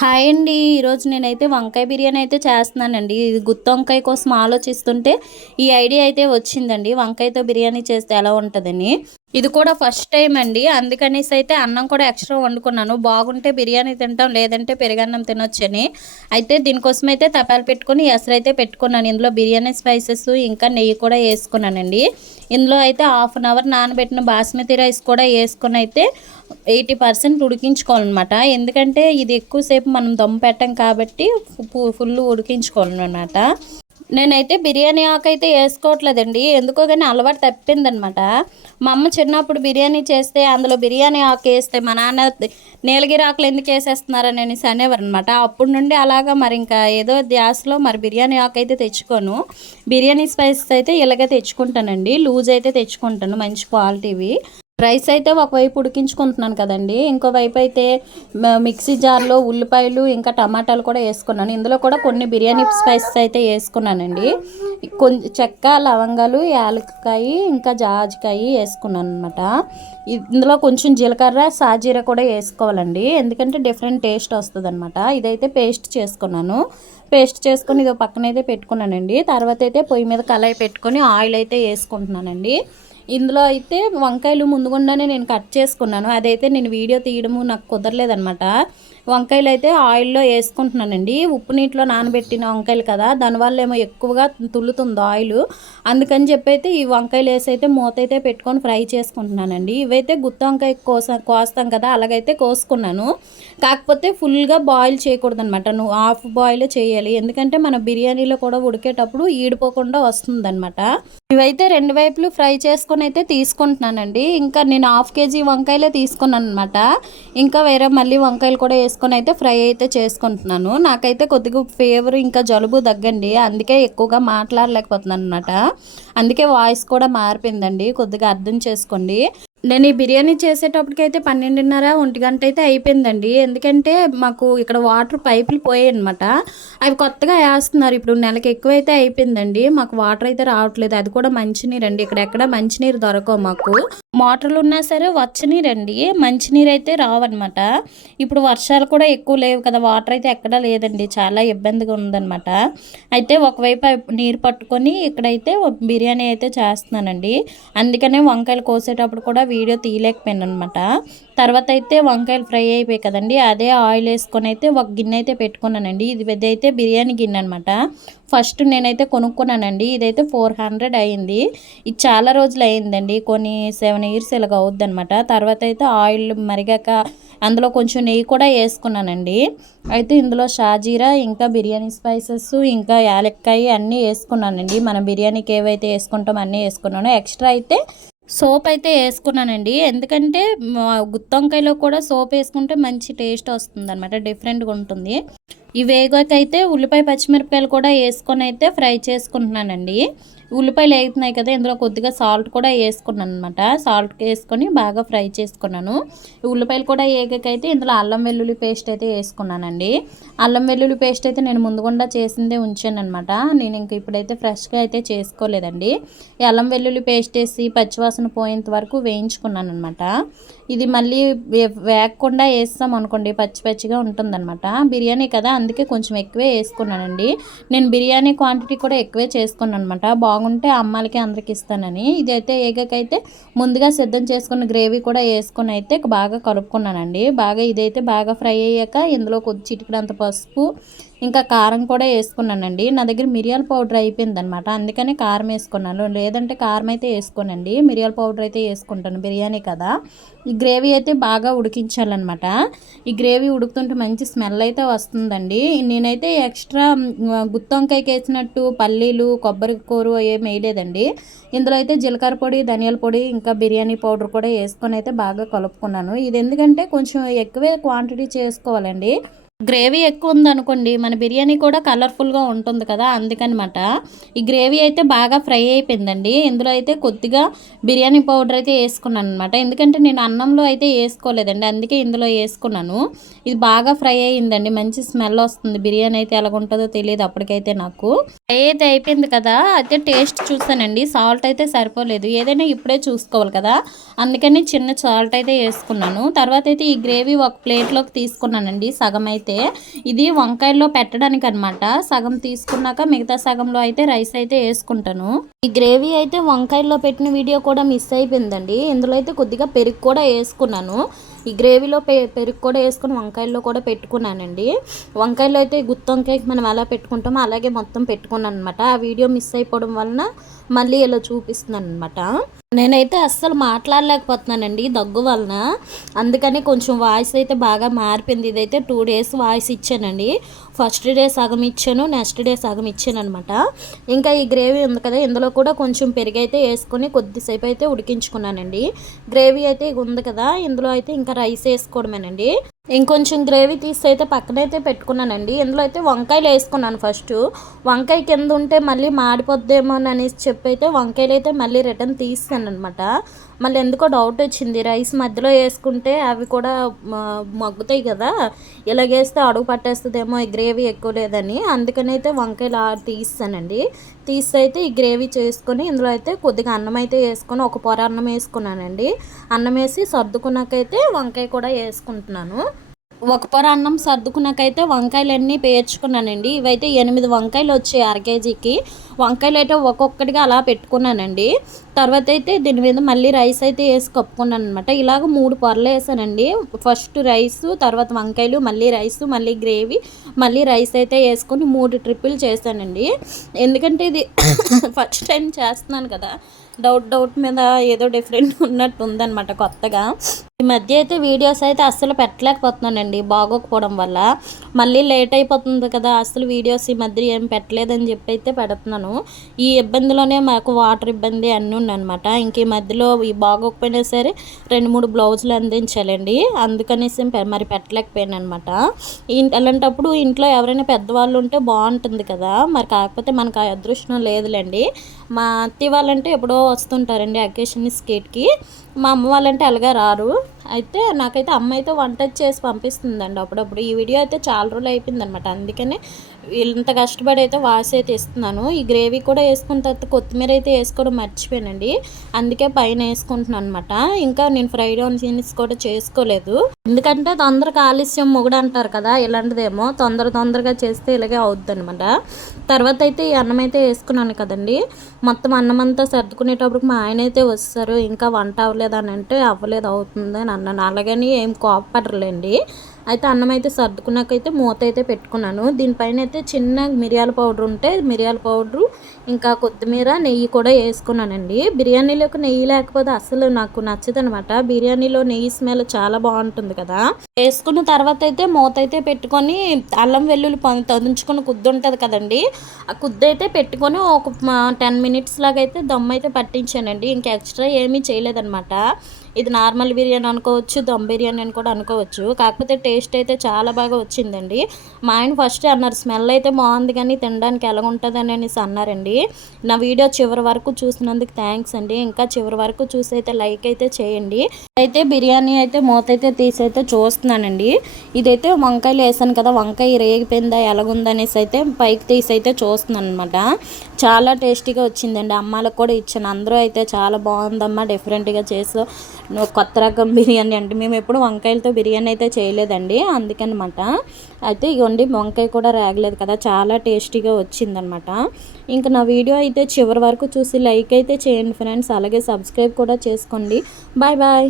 Hi అండి. ఈరోజు నేనైతే వంకాయ బిర్యానీ అయితే చేస్తున్నానండి. ఇది గుత్తి వంకాయ కోసం ఆలోచిస్తుంటే ఈ ఐడియా అయితే వచ్చిందండి. వంకాయతో బిర్యానీ చేస్తే ఎలా ఉంటుందని. ఇది కూడా ఫస్ట్ టైం అండి. అందుకనేసి అయితే అన్నం కూడా ఎక్స్ట్రా వండుకున్నాను. బాగుంటే బిర్యానీ తింటాం, లేదంటే పెరుగన్నం తినొచ్చని. అయితే దీనికోసం అయితే తపాలు పెట్టుకొని ఎసరైతే పెట్టుకున్నాను. ఇందులో బిర్యానీ స్పైసెస్ ఇంకా నెయ్యి కూడా వేసుకున్నానండి. ఇందులో అయితే హాఫ్ అన్ అవర్ నానబెట్టిన బాస్మతి రైస్ కూడా వేసుకొని అయితే 80% ఉడికించుకోవాలన్నమాట. ఎందుకంటే ఇది ఎక్కువసేపు మనం దమ్ పెట్టం కాబట్టి ఫుల్ ఉడికించుకోవాలన్నమాట. నేనైతే బిర్యానీ ఆకు అయితే వేసుకోవట్లేదండి. ఎందుకో కానీ అలవాటు తప్పిందనమాట. మా అమ్మ చిన్నప్పుడు బిర్యానీ చేస్తే అందులో బిర్యానీ ఆకు వేస్తే మా నాన్న నీలగిరి ఆకులు ఎందుకు వేసేస్తున్నారని అనేసి అనేవారు అనమాట. అప్పటి నుండి అలాగా మరి ఇంకా ఏదో ధ్యాసలో మరి బిర్యానీ ఆకు అయితే తెచ్చుకోను. బిర్యానీ స్పైసెస్ అయితే ఇలాగే తెచ్చుకుంటానండి. లూజ్ అయితే తెచ్చుకుంటాను, మంచి క్వాలిటీవి. రైస్ అయితే ఒకవైపు ఉడికించుకుంటున్నాను కదండి. ఇంకోవైపు అయితే మిక్సీ జార్లో ఉల్లిపాయలు ఇంకా టమాటాలు కూడా వేసుకున్నాను. ఇందులో కూడా కొన్ని బిర్యానీ స్పైసెస్ అయితే వేసుకున్నానండి. కొంచెం చెక్క, లవంగాలు, యాలక్కాయ ఇంకా జాజికాయ వేసుకున్నాను అనమాట. ఇందులో కొంచెం జీలకర్ర, సాజీర కూడా వేసుకోవాలండి. ఎందుకంటే డిఫరెంట్ టేస్ట్ వస్తుంది అనమాట. ఇదైతే పేస్ట్ చేసుకున్నాను. పేస్ట్ చేసుకొని ఇది పక్కనైతే పెట్టుకున్నానండి. తర్వాత అయితే పొయ్యి మీద కళాయి పెట్టుకొని ఆయిల్ అయితే వేసుకుంటున్నానండి. ఇందులో అయితే వంకాయలు ముందుగుండానే నేను కట్ చేసుకున్నాను. అదైతే నేను వీడియో తీయడము నాకు కుదరలేదనమాట. వంకాయలు అయితే ఆయిల్లో వేసుకుంటున్నానండి. ఉప్పు నీటిలో నానబెట్టిన వంకాయలు కదా, దానివల్ల ఏమో ఎక్కువగా తుల్లుతుంది ఆయిల్. అందుకని చెప్పి అయితే ఈ వంకాయలు వేసి అయితే మూత అయితే పెట్టుకొని ఫ్రై చేసుకుంటున్నానండి. ఇవైతే గుత్తి వంకాయ కోస్తాం కదా, అలాగైతే కోసుకున్నాను. కాకపోతే ఫుల్గా బాయిల్ చేయకూడదు అనమాట. నువ్వు హాఫ్ బాయిల్ చేయాలి. ఎందుకంటే మన బిర్యానీలో కూడా ఉడికేటప్పుడు ఈడిపోకుండా వస్తుందన్నమాట. ఇవైతే రెండు వైపులు ఫ్రై చేసుకొని అయితే తీసుకుంటున్నానండి. ఇంకా నేను హాఫ్ కేజీ వంకాయలే తీసుకున్నాను అనమాట. ఇంకా వేరే మళ్ళీ వంకాయలు కూడా వేసుకొని అయితే ఫ్రై అయితే చేసుకుంటున్నాను. నాకైతే కొద్దిగా ఫీవర్ ఇంకా జలుబు దగ్గండి. అందుకే ఎక్కువగా మాట్లాడలేకపోతున్నాను అనమాట. అందుకే వాయిస్ కూడా మారిపోయిందండి. కొద్దిగా అర్థం చేసుకోండి. నేను ఈ బిర్యానీ చేసేటప్పటికైతే 12:30, 1 అయితే అయిపోయిందండి. ఎందుకంటే మాకు ఇక్కడ వాటర్ పైపులు పోయాయి అనమాట. అవి కొత్తగా వేస్తున్నారు. ఇప్పుడు నెలకి ఎక్కువైతే అయిపోయిందండి. మాకు వాటర్ అయితే రావట్లేదు. అది కూడా మంచినీరు అండి. ఇక్కడ ఎక్కడ మంచినీరు దొరకవు మాకు. మోటార్లు ఉన్నా సరే వచ్చనీరండి, మంచినీరు అయితే రావన్నమాట. ఇప్పుడు వర్షాలు కూడా ఎక్కువ లేవు కదా, వాటర్ అయితే ఎక్కడా లేదండి. చాలా ఇబ్బందిగా ఉందన్నమాట. అయితే ఒకవైపు నీరు పట్టుకొని ఇక్కడైతే బిర్యానీ అయితే చేస్తున్నానండి. అందుకనే వంకాయలు కోసేటప్పుడు కూడా వీడియో తీయలేకపోయాను అనమాట. తర్వాత అయితే వంకాయలు ఫ్రై అయిపోయాయి కదండి, అదే ఆయిల్ వేసుకొని అయితే ఒక గిన్నె అయితే పెట్టుకున్నానండి. ఇదైతే బిర్యానీ గిన్నె అనమాట. ఫస్ట్ నేనైతే కొనుక్కున్నానండి. ఇదైతే 400 అయింది. ఇది చాలా రోజులు అయిందండి, కొన్ని 7 years ఇలాగ అవుద్ది అనమాట. తర్వాత అయితే ఆయిల్ మరిగాక అందులో కొంచెం నెయ్యి కూడా వేసుకున్నానండి. అయితే ఇందులో షాజీరా ఇంకా బిర్యానీ స్పైసెస్ ఇంకా యాలక్కాయ అన్నీ వేసుకున్నానండి. మనం బిర్యానీకి ఏవైతే వేసుకుంటామో అన్నీ వేసుకున్నాను. ఎక్స్ట్రా అయితే సోప్ అయితే వేసుకున్నానండి. ఎందుకంటే గుత్తి వంకాయలో కూడా సోప్ వేసుకుంటే మంచి టేస్ట్ వస్తుంది అనమాట, డిఫరెంట్గా ఉంటుంది. ఈ వేగాకైతే ఉల్లిపాయ, పచ్చిమిరపకాయలు కూడా వేసుకొని అయితే ఫ్రై చేసుకుంటున్నానండి. ఉల్లిపాయలు వేగుతున్నాయి కదా, ఇందులో కొద్దిగా సాల్ట్ కూడా వేసుకున్నాను అనమాట. సాల్ట్ వేసుకొని బాగా ఫ్రై చేసుకున్నాను. ఉల్లిపాయలు కూడా వేగాకైతే ఇందులో అల్లం వెల్లుల్లి పేస్ట్ అయితే వేసుకున్నానండి. అల్లం వెల్లుల్లి పేస్ట్ అయితే నేను ముందుగుండా చేసిందే ఉంచాను అనమాట. నేను ఇంక ఇప్పుడైతే ఫ్రెష్గా అయితే చేసుకోలేదండి. ఈ అల్లం వెల్లుల్లి పేస్ట్ వేసి పచ్చివాసన పోయేంత వరకు వేయించుకున్నాను అనమాట. ఇది మళ్ళీ వేగకుండా వేస్తాం అనుకోండి, పచ్చి పచ్చిగా ఉంటుందన్నమాట. బిర్యానీ కదా, అందుకే కొంచెం ఎక్కువే వేసుకున్నానండి. నేను బిర్యానీ క్వాంటిటీ కూడా ఎక్కువే చేసుకున్నాను అనమాట. బాగుంటే అమ్మాలకి అందరికి ఇస్తానని. ఇదైతే ఏగకైతే ముందుగా సిద్ధం చేసుకున్న గ్రేవీ కూడా వేసుకొని అయితే బాగా కలుపుకున్నానండి. ఇదైతే బాగా ఫ్రై అయ్యాక ఇందులో కొద్ది చిటికడంత పసుపు ఇంకా కారం కూడా వేసుకున్నానండి. నా దగ్గర మిరియాల పౌడర్ అయిపోయిందనమాట, అందుకని కారం వేసుకున్నాను. లేదంటే కారం అయితే వేసుకోనండి, మిరియాల పౌడర్ అయితే వేసుకుంటాను, బిర్యానీ కదా. ఈ గ్రేవీ అయితే బాగా ఉడికించాలన్నమాట. ఈ గ్రేవీ ఉడుకుతుంటే మంచి స్మెల్ అయితే వస్తుందండి. నేనైతే ఎక్స్ట్రా గుత్తి వంకాయకి వేసినట్టు పల్లీలు, కొబ్బరి కూర ఏం వేయలేదండి. ఇందులో అయితే జీలకర్ర పొడి, ధనియాల పొడి ఇంకా బిర్యానీ పౌడర్ కూడా వేసుకొని అయితే బాగా కలుపుకున్నాను. ఇది ఎందుకంటే కొంచెం ఎక్కువే క్వాంటిటీ చేసుకోవాలండి. గ్రేవీ ఎక్కువ ఉందనుకోండి, మన బిర్యానీ కూడా కలర్ఫుల్గా ఉంటుంది కదా, అందుకనమాట. ఈ గ్రేవీ అయితే బాగా ఫ్రై అయిపోయిందండి. ఇందులో అయితే కొద్దిగా బిర్యానీ పౌడర్ అయితే వేసుకున్నాను అనమాట. ఎందుకంటే నేను అన్నంలో అయితే వేసుకోలేదండి, అందుకే ఇందులో వేసుకున్నాను. ఇది బాగా ఫ్రై అయ్యిందండి, మంచి స్మెల్ వస్తుంది. బిర్యానీ అయితే ఎలాగుంటుందో తెలియదు అప్పటికైతే నాకు. అయితే అయిపోయింది కదా, అయితే టేస్ట్ చూసానండి, సాల్ట్ అయితే సరిపోలేదు. ఏదైనా ఇప్పుడే చూసుకోవాలి కదా, అందుకని చిన్న సాల్ట్ అయితే వేసుకున్నాను. తర్వాత అయితే ఈ గ్రేవీ ఒక ప్లేట్లోకి తీసుకున్నానండి. సగం అయితే ఇది వంకాయల్లో పెట్టడానికి అనమాట. సగం తీసుకున్నాక మిగతా సగంలో అయితే రైస్ అయితే వేసుకుంటాను. ఈ గ్రేవీ అయితే వంకాయల్లో పెట్టిన వీడియో కూడా మిస్ అయిపోయిందండి. ఇందులో అయితే కొద్దిగా పెరుగు కూడా వేసుకున్నాను. ఈ గ్రేవీలో పెరుగు కూడా వేసుకుని వంకాయల్లో కూడా పెట్టుకున్నానండి. వంకాయలో అయితే గుత్తి వంకాయకి మనం ఎలా పెట్టుకుంటామో అలాగే మొత్తం పెట్టుకున్నాను అనమాట. ఆ వీడియో మిస్ అయిపోవడం వలన మళ్ళీ ఇలా చూపిస్తున్నాను అనమాట. నేనైతే అస్సలు మాట్లాడలేకపోతున్నానండి దగ్గు వలన, అందుకని కొంచెం వాయిస్ అయితే బాగా మారిపోయింది. ఇదైతే 2 days వాయిస్ ఇచ్చానండి. ఫస్ట్ డే సగం ఇచ్చాను, నెక్స్ట్ డే సగం ఇచ్చాను అనమాట. ఇంకా ఈ గ్రేవీ ఉంది కదా, ఇందులో కూడా కొంచెం పెరుగు అయితే వేసుకొని కొద్దిసేపు అయితే ఉడికించుకున్నానండి. గ్రేవీ అయితే ఉంది కదా, ఇందులో అయితే ఇంకా రైస్ వేసుకోవడమేనండి. ఇంకొంచెం గ్రేవీ తీసి అయితే పక్కనైతే పెట్టుకున్నానండి. ఇందులో అయితే వంకాయలు వేసుకున్నాను ఫస్ట్. వంకాయ కింద ఉంటే మళ్ళీ మాడిపోద్దేమో అని అనేసి చెప్పి అయితే వంకాయలు అయితే మళ్ళీ రిటర్న్ తీస్తాను అనమాట. మళ్ళీ ఎందుకో డౌట్ వచ్చింది, రైస్ మధ్యలో వేసుకుంటే అవి కూడా మగ్గుతాయి కదా, ఇలాగేస్తే అడుగు పట్టేస్తుందేమో ఈ గ్రేవీ ఎక్కువ లేదని, అందుకని అయితే వంకాయలు తీస్తానండి. తీసి అయితే ఈ గ్రేవీ చేసుకొని ఇందులో అయితే కొద్దిగా అన్నం అయితే వేసుకొని ఒక పొర అన్నం వేసుకున్నానండి. అన్నం వేసి సర్దుకున్నాకైతే వంకాయ కూడా వేసుకుంటున్నాను. ఒక పొర అన్నం సర్దుకున్నాకైతే వంకాయలన్నీ పేర్చుకున్నానండి. ఇవైతే 8 వంకాయలు వచ్చాయి 1/2 kgకి. వంకాయలు అయితే ఒక్కొక్కటిగా అలా పెట్టుకున్నానండి. తర్వాత అయితే దీని మీద మళ్ళీ రైస్ అయితే వేసి కప్పుకున్నాను అనమాట. ఇలాగ 3 పొరలు వేసానండి. ఫస్ట్ రైస్, తర్వాత వంకాయలు, మళ్ళీ రైస్, మళ్ళీ గ్రేవీ, మళ్ళీ రైస్ అయితే వేసుకొని 3 ట్రిప్పులు చేశానండి. ఎందుకంటే ఇది ఫస్ట్ టైం చేస్తున్నాను కదా, డౌట్ మీద ఏదో డిఫరెంట్ ఉన్నట్టు ఉందన్నమాట కొత్తగా. ఈ మధ్య అయితే వీడియోస్ అయితే అస్సలు పెట్టలేకపోతున్నానండి బాగోకపోవడం వల్ల. మళ్ళీ లేట్ అయిపోతుంది కదా, అసలు వీడియోస్ ఈ మధ్య ఏం పెట్టలేదని చెప్పి అయితే పెడుతున్నాను. ఈ ఇబ్బందిలోనే మాకు వాటర్ ఇబ్బంది అన్నీ ఉన్నాయన్నమాట. ఇంక ఈ మధ్యలో ఈ బాగోకపోయినా సరే 2-3 బ్లౌజులు అందించాలండి, అందుకనేసి మరి పెట్టలేకపోయాను అనమాట. అలాంటప్పుడు ఇంట్లో ఎవరైనా పెద్దవాళ్ళు ఉంటే బాగుంటుంది కదా, మరి కాకపోతే మనకు ఆ అదృష్టం లేదులేండి. మా అత్త వాళ్ళంటే ఎప్పుడో వస్తుంటారండి అకేషన్ స్కేట్కి, మా అమ్మ వాళ్ళంటే అలాగే రారు. అయితే నాకైతే అమ్మ అయితే వంట చేసి పంపిస్తుందండి అప్పుడప్పుడు. ఈ వీడియో అయితే చాలా రోజులు అయిపోయిందనమాట, అందుకనే ఇంత కష్టపడి అయితే వాయిస్ అయితే ఇస్తున్నాను. ఈ గ్రేవీ కూడా వేసుకున్న తర్వాత కొత్తిమీర అయితే వేసుకోవడం మర్చిపోయానండి, అందుకే పైన వేసుకుంటున్నాను అనమాట. ఇంకా నేను ఫ్రైడ్ ఆనియన్స్ కూడా చేసుకోలేదు, ఎందుకంటే తొందరగా ఆలస్యం మొగుడు అంటారు కదా, ఇలాంటిదేమో తొందరగా చేస్తే ఇలాగే అవుద్ది అనమాట. తర్వాత అయితే ఈ అన్నం అయితే వేసుకున్నాను కదండి. మొత్తం అన్నం అంతా సర్దుకునేటప్పుడు మా ఆయన అయితే వస్తారు, ఇంకా వంట అవ్వలేదు అని అంటే అవ్వలేదు అవుతుంది అని అన్నాను. అలాగని ఏం కోపపడలేండి. అయితే అన్నం అయితే సర్దుకున్నాకైతే మూత అయితే పెట్టుకున్నాను. దీనిపైన అయితే చిన్న మిరియాల పౌడర్ ఉంటే మిరియాల పౌడరు, ఇంకా కొత్తిమీర, నెయ్యి కూడా వేసుకున్నానండి. బిర్యానీలోకి నెయ్యి లేకపోతే అసలు నాకు నచ్చదనమాట. బిర్యానీలో నెయ్యి స్మెల్ చాలా బాగుంటుంది కదా. వేసుకున్న తర్వాత అయితే మూత అయితే పెట్టుకొని అల్లం వెల్లుల్లి దంచుకుని కుద్దు ఉంటుంది కదండి, ఆ కుద్దు అయితే పెట్టుకొని ఒక 10 minutes లాగా అయితే దమ్ అయితే పట్టించానండి. ఇంకా ఎక్స్ట్రా ఏమీ చేయలేదనమాట. ఇది నార్మల్ బిర్యానీ అనుకోవచ్చు, దమ్ బిర్యానీ అని కూడా అనుకోవచ్చు. కాకపోతే టేస్ట్ అయితే చాలా బాగా వచ్చిందండి. మా ఆయన ఫస్ట్ అన్నారు స్మెల్ అయితే బాగుంది కానీ తినడానికి ఎలా ఉంటుంది అనేసి అన్నారండి. నా వీడియో చివరి వరకు చూసినందుకు థ్యాంక్స్ అండి. ఇంకా చివరి వరకు చూసి అయితే లైక్ అయితే చేయండి. అయితే బిర్యానీ అయితే మూత అయితే తీసి అయితే చూస్తున్నానండి. ఇదైతే వంకాయలు వేసాను కదా, వంకాయ రేగిపోయిందా ఎలాగుందనేసి అయితే పైకి తీసి అయితే చూస్తున్నాను అనమాట. చాలా టేస్టీగా వచ్చిందండి. అమ్మాలకు కూడా ఇచ్చాను, అందరూ అయితే చాలా బాగుందమ్మా, డిఫరెంట్గా చేసి కొత్త రకం బిర్యానీ అంటే మేము ఎప్పుడు వంకాయలతో బిర్యానీ అయితే చేయలేదండి, అందుకనమాట. అయితే ఇగోండి వంకాయ కూడా రాగలేదు కదా, చాలా టేస్టీగా వచ్చిందనమాట. ఇంకా నా వీడియో అయితే చివరి వరకు చూసి లైక్ అయితే చేయండి ఫ్రెండ్స్, అలాగే సబ్స్క్రైబ్ కూడా చేసుకోండి. Bye bye.